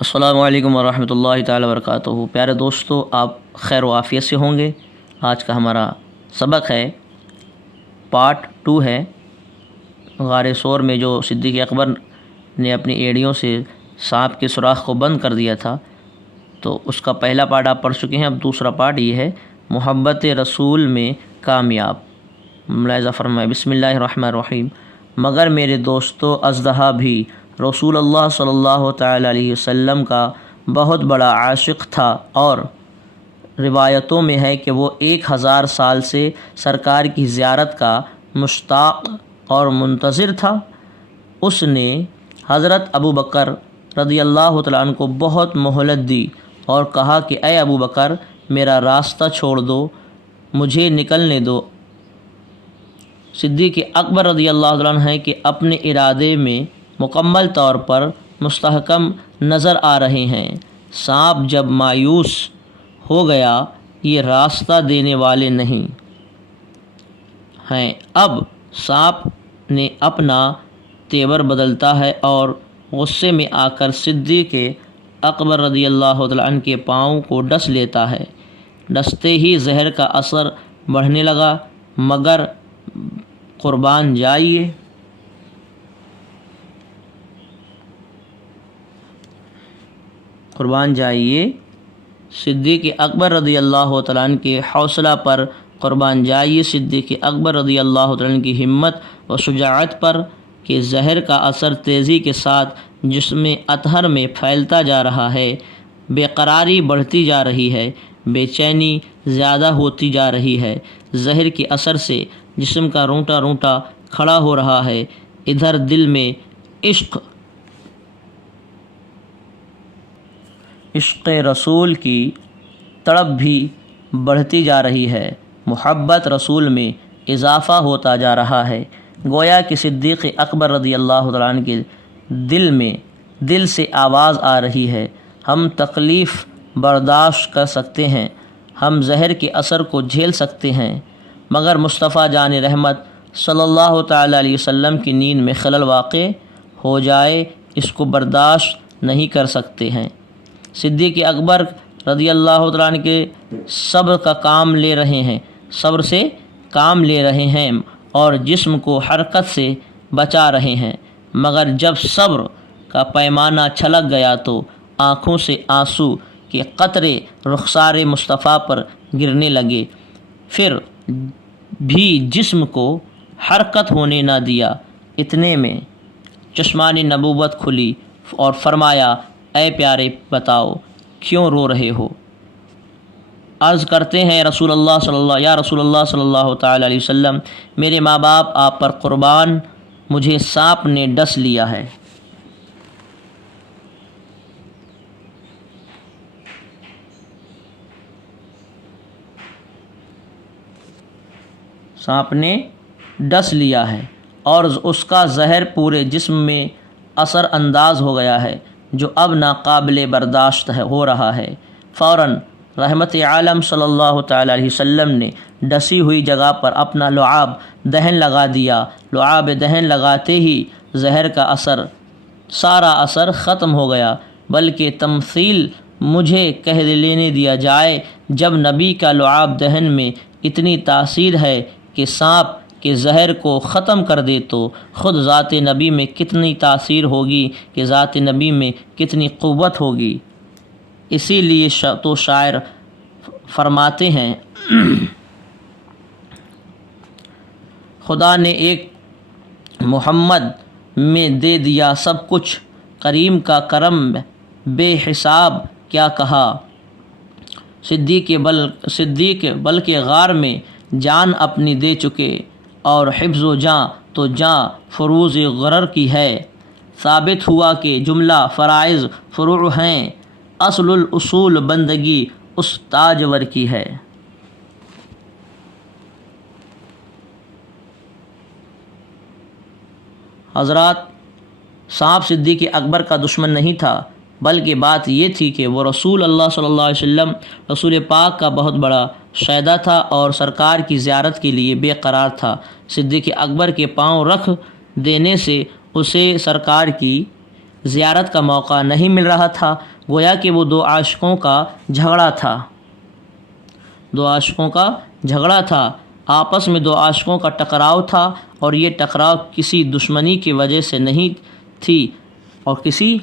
السلام علیکم ورحمۃ اللہ تعالی وبرکاتہ۔ پیارے دوستو، آپ خیر و عافیت سے ہوں گے۔ آج کا ہمارا سبق ہے، پارٹ 2 ہے۔ غار ثور میں جو صدیق اکبر نے اپنی ایڑیوں سے سانپ کے سوراخ کو بند کر دیا تھا، تو اس کا پہلا پارٹ آپ پڑھ چکے ہیں۔ اب دوسرا پارٹ یہ ہے، محبت رسول میں کامیاب۔ ملاحظہ فرمائے، بسم اللہ الرحمن الرحیم۔ مگر میرے دوستو، اژدہا بھی رسول اللہ صلی اللہ تعالی علیہ وسلم کا بہت بڑا عاشق تھا، اور روایتوں میں ہے کہ وہ 1000 سال سے سرکار کی زیارت کا مشتاق اور منتظر تھا۔ اس نے حضرت ابو بکر رضی اللہ تعالیٰ عنہ کو بہت مہلت دی اور کہا کہ اے ابو بکر، میرا راستہ چھوڑ دو، مجھے نکلنے دو۔ صدیق اکبر رضی اللہ عنہ ہیں کہ اپنے ارادے میں مکمل طور پر مستحکم نظر آ رہے ہیں۔ سانپ جب مایوس ہو گیا، یہ راستہ دینے والے نہیں ہیں۔ اب سانپ نے اپنا تیور بدلتا ہے اور غصے میں آ کر صدیق اکبر رضی اللہ عنہ کے پاؤں کو ڈس لیتا ہے۔ ڈستے ہی زہر کا اثر بڑھنے لگا، مگر قربان جائیے صدیق اکبر رضی اللہ تعالیٰ عنہ کے حوصلہ پر، قربان جائیے صدیق اکبر رضی اللہ تعالیٰ عنہ کی ہمت و شجاعت پر کہ زہر کا اثر تیزی کے ساتھ جسم اطہر میں پھیلتا جا رہا ہے۔ بے قراری بڑھتی جا رہی ہے، بے چینی زیادہ ہوتی جا رہی ہے۔ زہر کے اثر سے جسم کا رونٹا رونٹا کھڑا ہو رہا ہے۔ ادھر دل میں عشق رسول کی تڑپ بھی بڑھتی جا رہی ہے۔ محبت رسول میں اضافہ ہوتا جا رہا ہے۔ گویا کہ صدیق اکبر رضی اللہ تعالیٰ عنہ کے دل سے آواز آ رہی ہے، ہم تکلیف برداشت کر سکتے ہیں، ہم زہر کے اثر کو جھیل سکتے ہیں، مگر مصطفیٰ جان رحمت صلی اللہ تعالیٰ علیہ وسلم کی نیند میں خلل واقع ہو جائے، اس کو برداشت نہیں کر سکتے ہیں۔ صدیق اکبر رضی اللہ تعالیٰ عنہ کے صبر سے کام لے رہے ہیں اور جسم کو حرکت سے بچا رہے ہیں، مگر جب صبر کا پیمانہ چھلک گیا تو آنکھوں سے آنسو کے قطرے رخسار مصطفیٰ پر گرنے لگے۔ پھر بھی جسم کو حرکت ہونے نہ دیا۔ اتنے میں چشمان نبوت کھلی اور فرمایا، اے پیارے، بتاؤ کیوں رو رہے ہو؟ عرض کرتے ہیں، یا رسول اللہ صلی اللہ تعالی علیہ وسلم، میرے ماں باپ آپ پر قربان، مجھے سانپ نے ڈس لیا ہے۔ سانپ نے ڈس لیا ہے اور اس کا زہر پورے جسم میں اثر انداز ہو گیا ہے، جو اب ناقابل برداشت ہو رہا ہے۔ فوراً رحمت عالم صلی اللہ تعالی علیہ وسلم نے ڈسی ہوئی جگہ پر اپنا لعاب دہن لگا دیا۔ لعاب دہن لگاتے ہی زہر کا سارا اثر ختم ہو گیا، بلکہ تمثیل مجھے کہہ لینے دیا جائے، جب نبی کا لعاب دہن میں اتنی تاثیر ہے کہ سانپ کے زہر کو ختم کر دے، تو خود ذات نبی میں کتنی تاثیر ہوگی، کہ ذات نبی میں کتنی قوت ہوگی۔ اسی لیے تو شاعر فرماتے ہیں، خدا نے ایک محمد میں دے دیا سب کچھ، کریم کا کرم بے حساب کیا کہا۔ صدیق بلکہ غار میں جان اپنی دے چکے، اور حفظ و جاں تو جاں فروز غرر کی ہے۔ ثابت ہوا کہ جملہ فرائض فروع ہیں، اصل الاصول بندگی اس تاجور کی ہے۔ حضرات، سانپ صدیق اکبر کا دشمن نہیں تھا، بلکہ بات یہ تھی کہ وہ رسول اللہ صلی اللہ علیہ وسلم، رسول پاک کا بہت بڑا شیدا تھا اور سرکار کی زیارت کے لیے بے قرار تھا۔ صدیق اکبر کے پاؤں رکھ دینے سے اسے سرکار کی زیارت کا موقع نہیں مل رہا تھا، گویا کہ وہ دو عاشقوں کا جھگڑا تھا، آپس میں دو عاشقوں کا ٹکراؤ تھا، اور یہ ٹکراؤ کسی دشمنی کی وجہ سے نہیں تھی اور کسی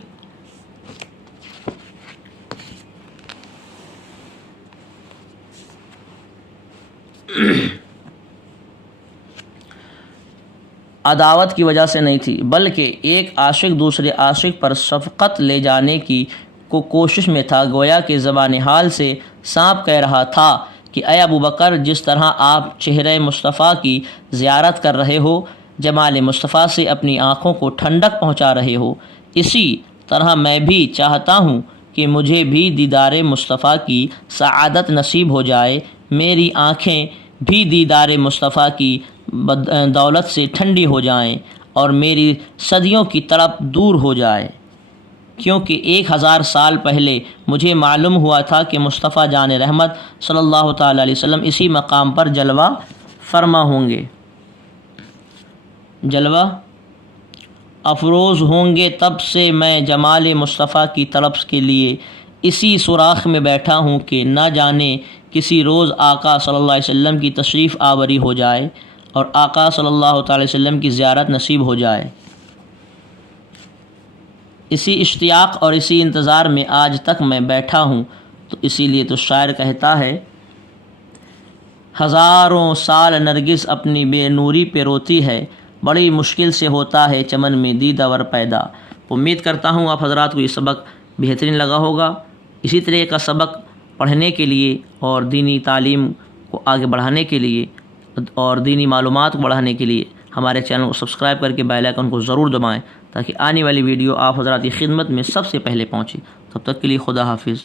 عداوت کی وجہ سے نہیں تھی، بلکہ ایک عاشق دوسرے عاشق پر شفقت لے جانے کی کوشش میں تھا۔ گویا کہ زبان حال سے سانپ کہہ رہا تھا کہ اے ابو بکر، جس طرح آپ چہرہ مصطفیٰ کی زیارت کر رہے ہو، جمال مصطفیٰ سے اپنی آنکھوں کو ٹھنڈک پہنچا رہے ہو، اسی طرح میں بھی چاہتا ہوں کہ مجھے بھی دیدار مصطفیٰ کی سعادت نصیب ہو جائے، میری آنکھیں بھی دیدار مصطفیٰ کی دولت سے ٹھنڈی ہو جائیں اور میری صدیوں کی طلب دور ہو جائے، کیونکہ 1000 سال پہلے مجھے معلوم ہوا تھا کہ مصطفیٰ جان رحمت صلی اللہ تعالیٰ علیہ وسلم اسی مقام پر جلوہ فرما ہوں گے، جلوہ افروز ہوں گے۔ تب سے میں جمال مصطفیٰ کی طلب کے لیے اسی سوراخ میں بیٹھا ہوں کہ نہ جانے کسی روز آقا صلی اللہ علیہ وسلم کی تشریف آوری ہو جائے اور آقا صلی اللہ تعالی وسلم کی زیارت نصیب ہو جائے۔ اسی اشتیاق اور اسی انتظار میں آج تک میں بیٹھا ہوں۔ تو اسی لیے تو شاعر کہتا ہے، ہزاروں سال نرگس اپنی بے نوری پہ روتی ہے، بڑی مشکل سے ہوتا ہے چمن میں دیدہ پیدا۔ امید کرتا ہوں آپ حضرات کو یہ سبق بہترین لگا ہوگا۔ اسی طرح کا سبق پڑھنے کے لیے اور دینی تعلیم کو آگے بڑھانے کے لیے اور دینی معلومات کو بڑھانے کے لیے ہمارے چینل کو سبسکرائب کر کے بیل آئیکن کو ضرور دبائیں، تاکہ آنے والی ویڈیو آپ حضرات کی خدمت میں سب سے پہلے پہنچے۔ تب تک کے لیے خدا حافظ۔